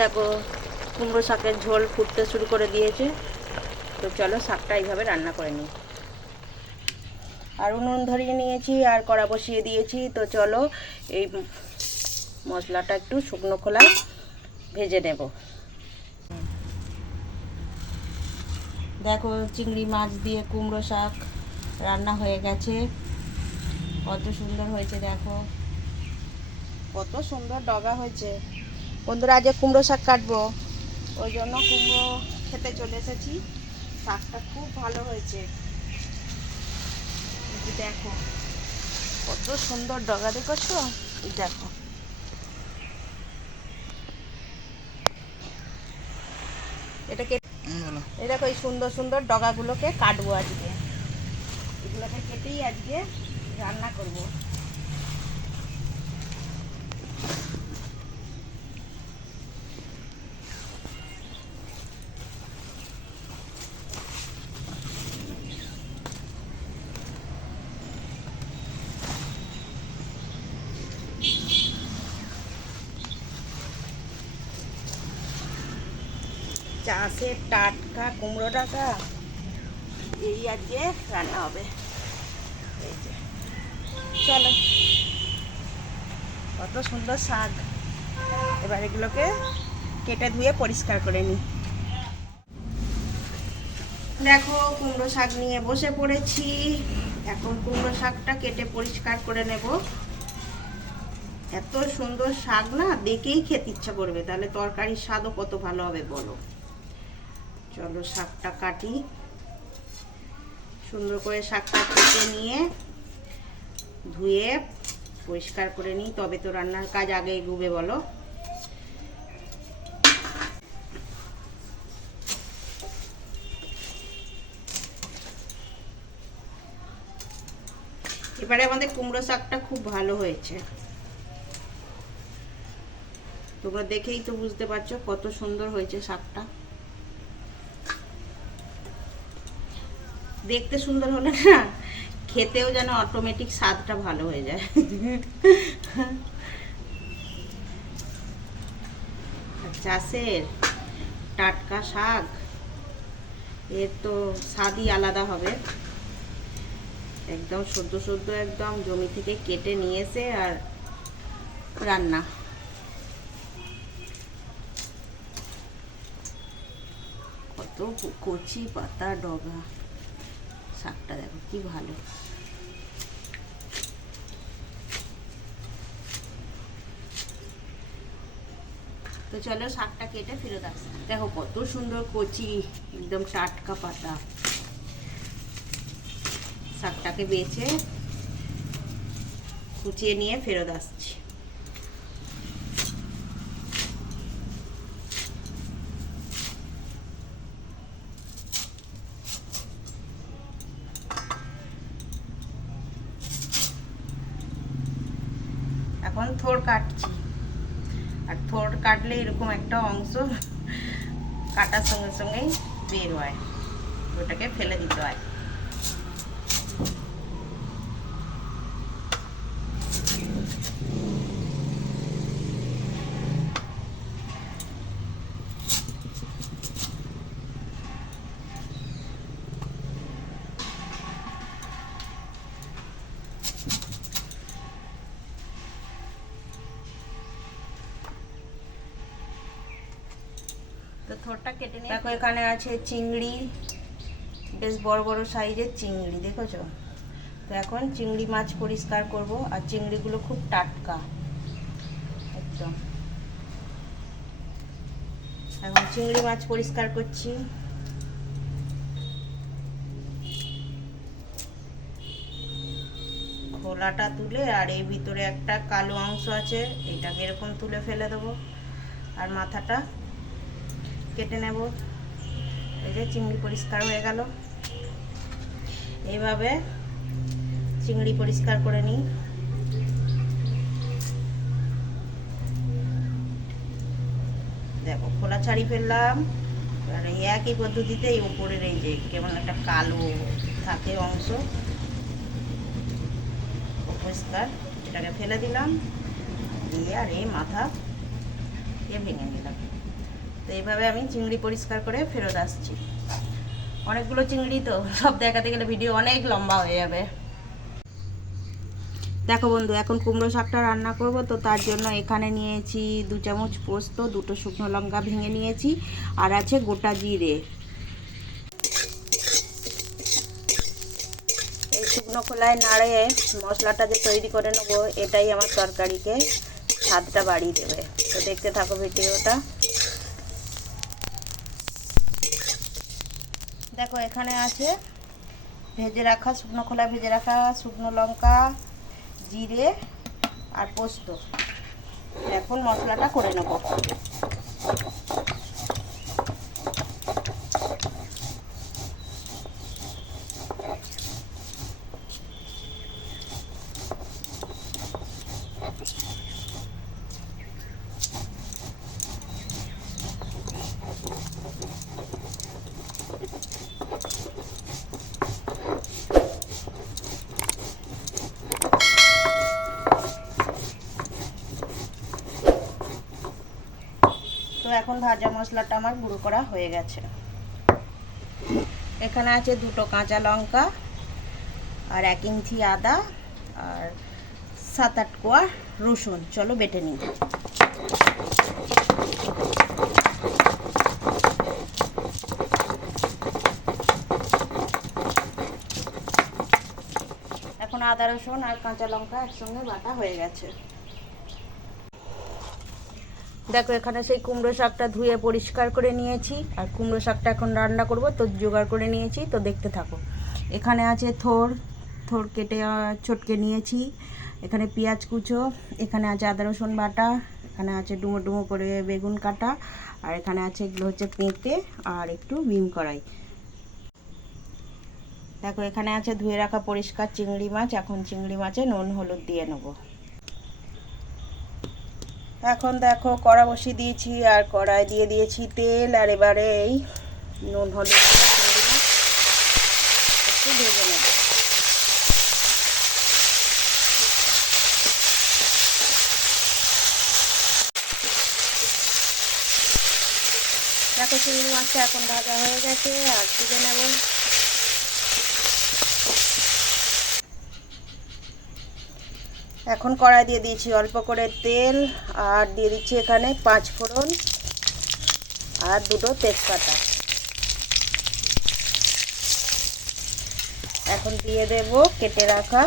দেখো, কুমড়ো শাকের ঝোল ফুটতে শুরু করে দিয়েছে। তো চলো শাকটা এইভাবে রান্না করে নিই। আর উনুন ধরিয়ে নিয়েছি, আর কড়া বসিয়ে দিয়েছি। তো চলো এই মশলাটা একটু শুকনো খোলায় ভেজে নেব। দেখো, চিংড়ি মাছ দিয়ে কুমড়ো শাক রান্না হয়ে গেছে। কত সুন্দর হয়েছে, দেখো। কত সুন্দর ডগা হয়েছে। বন্ধুরা আজ কুমড়ো শাক কাটবো। ওই জন্য কুমড়ো খেতে চলে এসেছি। শাকটা খুব ভালো হয়েছে। দেখো কত সুন্দর ডগা দেখছ? দেখো। এটাকে দেখো এই সুন্দর সুন্দর ডগাগুলোকে কাটবো আজকে। এগুলোকে কেটেই আজকে রান্না করব। চাষের টাটকা, কুমড়ো টাকা। এই আজকে রান্না হবে। চলো। কত সুন্দর শাক। এবার এগুলোকে কেটে ধুয়ে পরিষ্কার করে নিই। দেখো, কুমড়ো শাক নিয়ে বসে পড়েছি। এখন কুমড়ো শাকটা কেটে পরিষ্কার করে নেব। এত সুন্দর শাক না, দেখেই খেতে ইচ্ছা করবে। তাহলে তরকারির স্বাদও কত ভালো হবে, বলো। চলো শাকটা কাটি। সুন্দর করে শাকটা কেটে নিয়ে ধুয়ে পরিষ্কার করে নিই। তবে তো রান্নার কাজ আগে এগুবে বলো। এবারে আমাদের কুমড়ো শাকটা খুব ভালো হয়েছে। তোমরা দেখেই তো বুঝতে পারছ কত সুন্দর হয়েছে শাকটা। দেখতে সুন্দর হলে না, খেতেও যেন অটোমেটিক স্বাদটা ভালো হয়ে যায়। চাষের টাটকা শাক, এর তো স্বাদই আলাদা হবে। একদম সদ্য সদ্য একদম জমি থেকে কেটে নিয়ে এসে আর রান্না। কত কচি পাতা ডগা। শাকটা দেখো, কি ভালো। তো চলো শাকটা কেটে ফেরত আসি। দেখো কত সুন্দর কচি, একদম টাটকা পাতা। শাকটাকে বেছে কুচিয়ে নিয়ে ফেরত আসছি। এখন থোড় কাটছি। আর থোড় কাটলে এরকম একটা অংশ কাটার সঙ্গে সঙ্গেই বের হয়। ওটাকে ফেলে দিতে হয়। কেটে নিয়ে দেখো এখানে আছে চিংড়ি বেশ বড় বড় সাইজের চিংড়ি দেখেছ? তো এখন চিংড়ি মাছ পরিষ্কার করব আর চিংড়িগুলো খুব টাটকা একদম। এখন চিংড়ি মাছ পরিষ্কার করছি। খোলাটা তুলে আর এই ভিতরে একটা কালো অংশ আছে এটাকে এরকম তুলে ফেলে দেবো। আর মাথাটা কেটে নেব। এই যে চিংড়ি পরিষ্কার হয়ে গেল। এইভাবে চিংড়ি পরিষ্কার করে নিই। দেখো, খোলা ছাড়ি ফেললাম। আর এই একই পদ্ধতিতে এই উপরের এই যে কেমন একটা কালো থাকে অংশ, পরিষ্কার, এটাকে ফেলে দিলাম। দিয়ে আর এই মাথা এ ভেঙে নিলাম? তো এইভাবে আমি চিংড়ি পরিষ্কার করে ফেরত আসছি। অনেকগুলো চিংড়ি তো সব দেখাতে গেলে ভিডিও অনেক লম্বা হয়ে যাবে। দেখো বন্ধু, এখন কুমড়ো শাকটা রান্না করব, তো তার জন্য এখানে নিয়েছি দু চামচ পোস্ত, দুটো শুকনো লঙ্কা ভেঙে নিয়েছি, আর আছে গোটা জিরে। এই শুকনো খোলায় নাড়ে মশলাটা যে তৈরি করে নেব, এটাই আমার তরকারিকে স্বাদটা বাড়িয়ে দেবে। তো দেখতে থাকো ভিডিওটা। দেখো, এখানে আছে ভেজে রাখা শুকনো খোলা, ভেজে রাখা শুকনো লঙ্কা, জিরে আর পোস্ত। এখন মশলাটা করে নেব। এখন ভাজা মশলাটা আমার গুঁড়ো করা হয়ে গেছে। এখানে আছে দুটো কাঁচা লঙ্কা আর এক ইঞ্চি আদা আর সাত আট কোয়া রসুন। চলো বেটে নিই। এখন আদা রসুন আর কাঁচা লঙ্কা একসঙ্গে বাটা হয়ে গেছে। দেখো, এখানে সেই কুমড়ো শাকটা ধুয়ে পরিষ্কার করে নিয়েছি। আর কুমড়ো শাকটা এখন রান্না করব, তো জোগাড় করে নিয়েছি, তো দেখতে থাকো। এখানে আছে থোর থোর কেটে চটকে নিয়েছি। এখানে পেঁয়াজ কুচো, এখানে আছে আদা, রসুন বাটা, এখানে আছে ডুমো ডুমো করে বেগুন কাটা, আর এখানে আছে এগুলো হচ্ছে পেঁপে আর একটু বিম কড়াই। দেখো, এখানে আছে ধুয়ে রাখা পরিষ্কার চিংড়ি মাছ, এখন চিংড়ি মাছে নুন, হলুদ দিয়ে নেব। এখন দেখো, কড়া বসিয়ে দিয়েছি আর কড়াই দিয়ে দিয়েছি তেল, আর এবারে এই নুন, হলুদ দেখো চিংড়ি মাছটা এখন ভাজা হয়ে গেছে, আর তুলে নেব। এখন কড়াই দিয়ে দিয়েছি অল্প করে তেল, আর দিয়ে দিচ্ছি এখানে পাঁচ ফোড়ন আর দুটো তেজপাতা। এখন দিয়ে দেব কেটে রাখা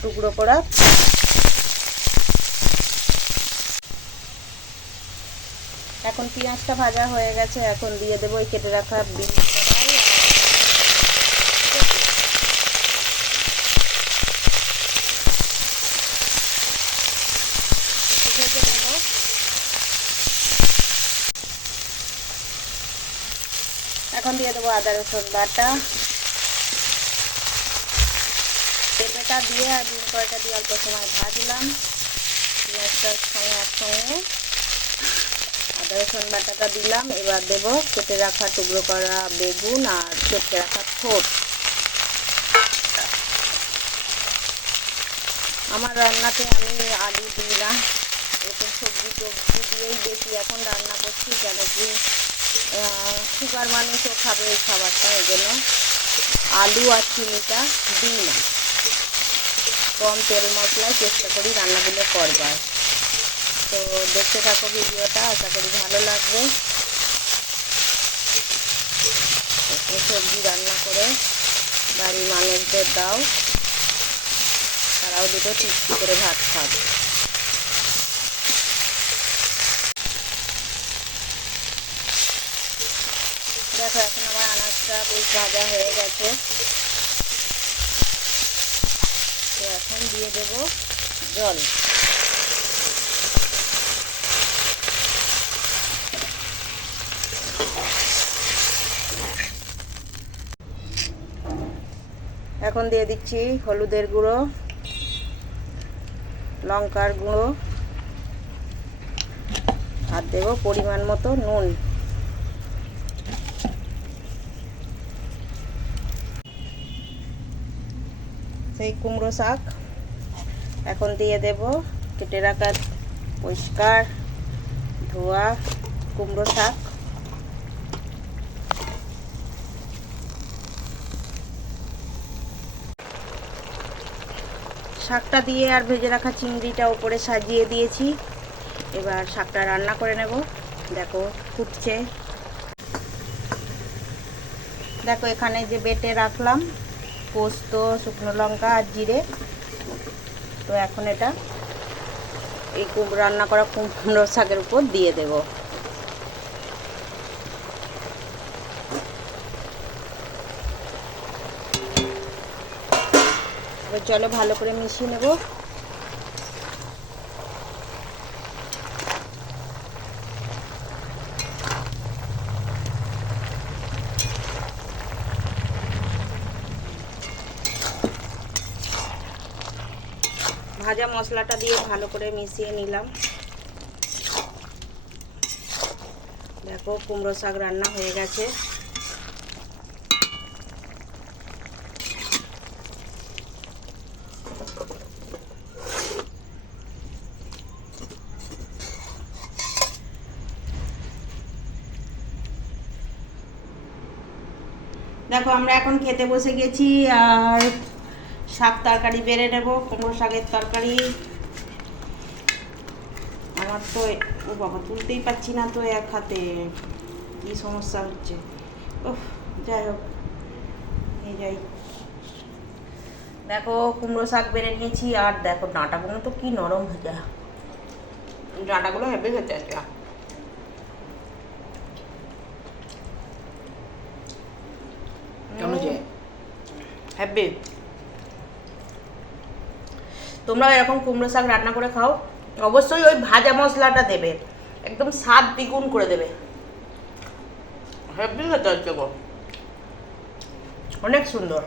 টুকরো করা এখন পেঁয়াজটা ভাজা হয়ে গেছে, এখন দিয়ে দেবো ওই কেটে রাখা বিন কড়াই ভেজে নেব এখন দিয়ে দেবো আদা, রসুন বাটা। পেঁপেটা দিয়ে আর ডিম কড়াইটা দিয়ে অল্প সময় ভাজলাম। পেঁয়াজটার সঙ্গে একসঙ্গে। আদা, রসুন বাটাটা দিলাম। এবার দেব কেটে রাখা টুকরো করা বেগুন আর কেটে রাখা ঠোঁট। আমার রান্নাতে আমি আলু দিই না এতে সবজি টবজি দিয়েই বেশি এখন রান্না করছি, কেন কি সুগার মানুষও খাবে এই খাবারটা ওই জন্য আলু আর চিনিটা দিই না। কম তেল মশলায় চেষ্টা করি রান্নাগুলো করবার। তো দেখতে থাকো ভিডিওটা, আশা করি ভালো লাগবে। সবজি রান্না করে বাড়ির মানুষদের দাও। তারাও দুটো তৃপ্তি করে ভাত খাবে। দেখো, এখন আমার আনাজটা বেশ ভাজা হয়ে গেছে। তো এখন দিয়ে দেব জল। এখন দিয়ে দিচ্ছি হলুদের গুঁড়ো, লঙ্কার গুঁড়ো, আর দেবো পরিমাণ মতো নুন। সেই কুমড়ো শাক। এখন দিয়ে দেব কেটে রাখা পরিষ্কার ধোয়া কুমড়ো শাক। শাকটা দিয়ে আর ভেজে রাখা চিংড়িটা উপরে সাজিয়ে দিয়েছি। এবার শাকটা রান্না করে নেব। দেখো, ফুটছে। দেখো, এখানে যে বেটে রাখলাম পোস্ত, শুকনো লঙ্কা আর জিরে। তো এখন এটা এই কুমড়ো রান্না করা কুমড়ো শাকের উপর দিয়ে দেব। চলো ভালো করে মিশিয়ে নেব। ভাজা মশলাটা দিয়ে ভালো করে মিশিয়ে নিলাম। দেখো, কুমড়ো শাক রান্না হয়ে গেছে। দেখো, আমরা এখন খেতে বসে গেছি, আর শাক তরকারি বেড়ে নেব কুমড়ো শাকের তরকারি। আমার তো ও বাবা তুলতেই পারছি না তো এক হাতে। কি সমস্যা হচ্ছে? ও যাই হোক এই যাই। দেখো কুমড়ো শাক বেড়ে নিয়েছি আর দেখো ডাঁটাগুলো তো কি নরম হয়ে ডাঁটাগুলো হেবে খেতে আছে কেমন তোমরাও এরকম কুমড়ো শাক রান্না করে খাও অবশ্যই ওই ভাজা মশলাটা দেবে। একদম স্বাদ দ্বিগুণ করে দেবে। অনেক সুন্দর।